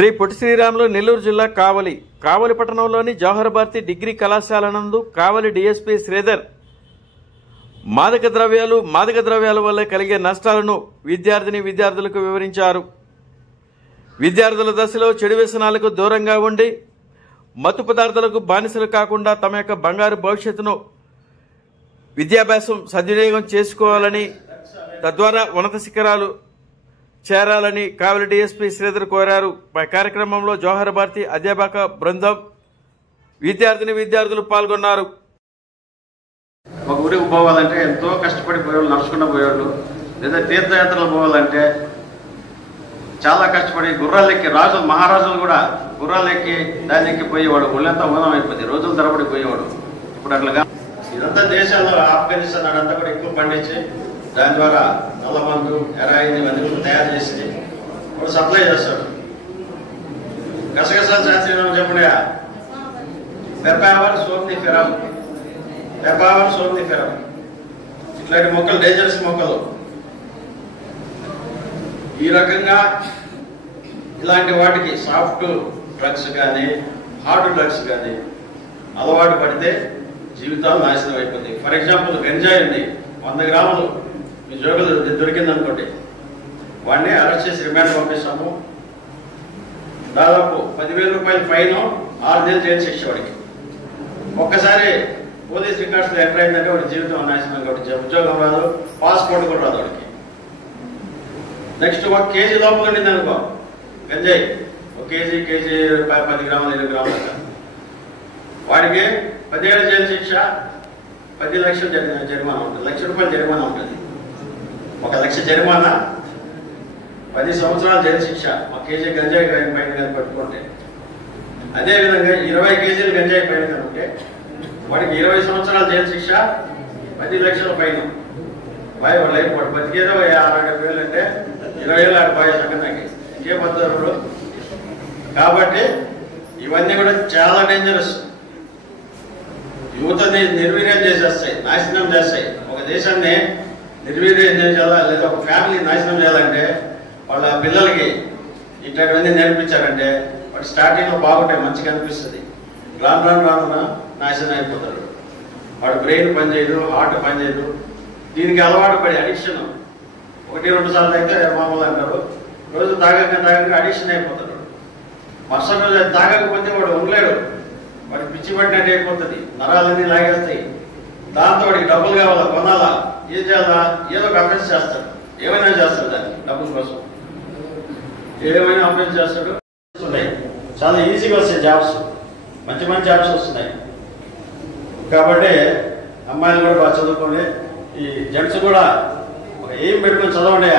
శ్రీ పొట్టి శ్రీరాములు నెల్లూరు జిల్లా కావలి పట్టణంలోని జవహర్ భారతి డిగ్రీ కళాశాల నందు కావలి డీఎస్పీ శ్రీధర్ మాదక ద్రవ్యాల వల్ల కలిగే నష్టాలను విద్యార్థులకు వివరించారు. విద్యార్థుల దశలో చెడు వ్యసనాలకు దూరంగా ఉండి మత్తు పదార్థాలకు బానిసలు కాకుండా తమ యొక్క బంగారు భవిష్యత్తును విద్యాభ్యాసం సద్వినియోగం చేసుకోవాలని, తద్వారా ఉన్నత శిఖరాలు చేరాలని కావలి డీఎస్పీ శ్రీధర్ కోరారు. ఈ కార్యక్రమంలో జవహర్ భారతి అధ్యాపక బృందం, విద్యార్థులు పాల్గొన్నారు. ఒక ఊరికి పోవాలంటే ఎంతో కష్టపడి పోయేవాళ్ళు, నడుచుకుంటూ పోయేవాళ్ళు. లేదా తీర్థయాత్రలు పోవాలంటే చాలా కష్టపడి గుర్రాలెక్కి, మహారాజులు కూడా గుర్రాలెక్కి దాన్ని ఎక్కి పోయేవాడు. ఒళ్ళంతా ఊనం అయిపోయింది, రోజుల తరబడి పోయేవాడు. ఇప్పుడు అట్లాగా ఇదంతా దేశాల్లో ఆఫ్ఘనిస్తాన్ అదంతా కూడా ఎక్కువ పండించి దాని ద్వారా నల్లమందు, హెరాయిన్ ఇవన్నీ కూడా తయారు చేసి వాడు సప్లై చేస్తాడు. గసగసాల శాస్త్రీయం చెప్పండి, పెపావర్ సోమ్నిఫెరమ్ ఇట్లాంటి మొక్కలు డేంజరస్ మొక్కలు. ఈ రకంగా ఇలాంటి వాటికి సాఫ్ట్ డ్రగ్స్ కానీ హార్డ్ డ్రగ్స్ కానీ అలవాటు పడితే జీవితాలు నాశనం అయిపోతాయి. ఫర్ ఎగ్జాంపుల్ గంజాయి ఉంది, 100 గ్రాములు మీ జోగులు దొరికిందనుకోండి, వాడిని అరెస్ట్ చేసి రిమాండ్ పంపిస్తాము. దాదాపు 10,000 రూపాయలు ఫైన్, 6 నెలలు జైలు శిక్ష వాడికి. ఒక్కసారి పోలీస్ రికార్డ్స్ లో ఎంటర్ అయిందంటే వాడి జీవితం నాశనం. కాబట్టి ఉద్యోగం రాదు, పాస్పోర్ట్ కూడా రాదు వాడికి. నెక్స్ట్ 1 కేజీ లోపల ఉండింది అనుకో గంజాయి, 1 కేజీ 10 గ్రాములు 20 గ్రాములు, వాడికి 10 ఏళ్ల జైలు శిక్ష, 10 లక్షలు జరిమానా ఉంటుంది. 1 లక్ష రూపాయలు జరిమానా ఉంటుంది. 1 లక్ష జరిమానా, 10 సంవత్సరాల జైలు శిక్ష 1 కేజీ గంజాయి పైన కానీ పట్టుకుంటే. అదేవిధంగా 20 కేజీలు గంజాయి పైన కనుకుంటే వాడికి 20 సంవత్సరాల జైలు శిక్ష, 10 లక్షల పైన. వాడు లైఫ్ వాడు బతికేదో 60-70 వేలు అంటే 20 ఏళ్ళు ఆడు బాగా సంగతి ఇంకే పద్ధతులు. కాబట్టి ఇవన్నీ కూడా చాలా డేంజరస్. యువతని నిర్వీర్యం చేసేస్తాయి, నాశనం చేస్తాయి. ఒక దేశాన్ని నిర్వీర్యం చేయాలా, లేదా ఒక ఫ్యామిలీ నాశనం చేయాలంటే వాళ్ళ పిల్లలకి ఇట్లాంటివన్నీ నేర్పించారంటే వాడు స్టార్టింగ్లో బాగుంటాయి, మంచిగా అనిపిస్తుంది. రాను నాశనం అయిపోతాడు. వాడు బ్రెయిన్ పనిచేయదు, హార్ట్ పనిచేయదు. దీనికి అలవాటు పడి అడిక్షన్ 1-2 సార్లు అయితే మామూలు అంటారు. రోజు తాగక అడిక్షన్ అయిపోతాడు. మరుసటి రోజు తాగకపోతే వాడు ఉండలేడు, వాడికి పిచ్చి పట్టినట్టు అయిపోతుంది, నరాలన్నీ లాగేస్తాయి. దాంతో వాడికి డబ్బులు కావాలా, కొనాలా, ఏం చేయాలా, ఏదో ఒక అఫెన్స్ చేస్తాడు. ఏమైనా చేస్తాడు దాన్ని డబ్బుల కోసం, ఏమైనా అఫెన్స్ చేస్తాడు. చాలా ఈజీగా వస్తాయి జాబ్స్, మంచి జాబ్స్ వస్తున్నాయి. కాబట్టి అమ్మాయిలు కూడా బాగా చదువుకోండి. ఈ జెంట్స్ కూడా ఒక ఏం పెట్టుకొని చదవండి.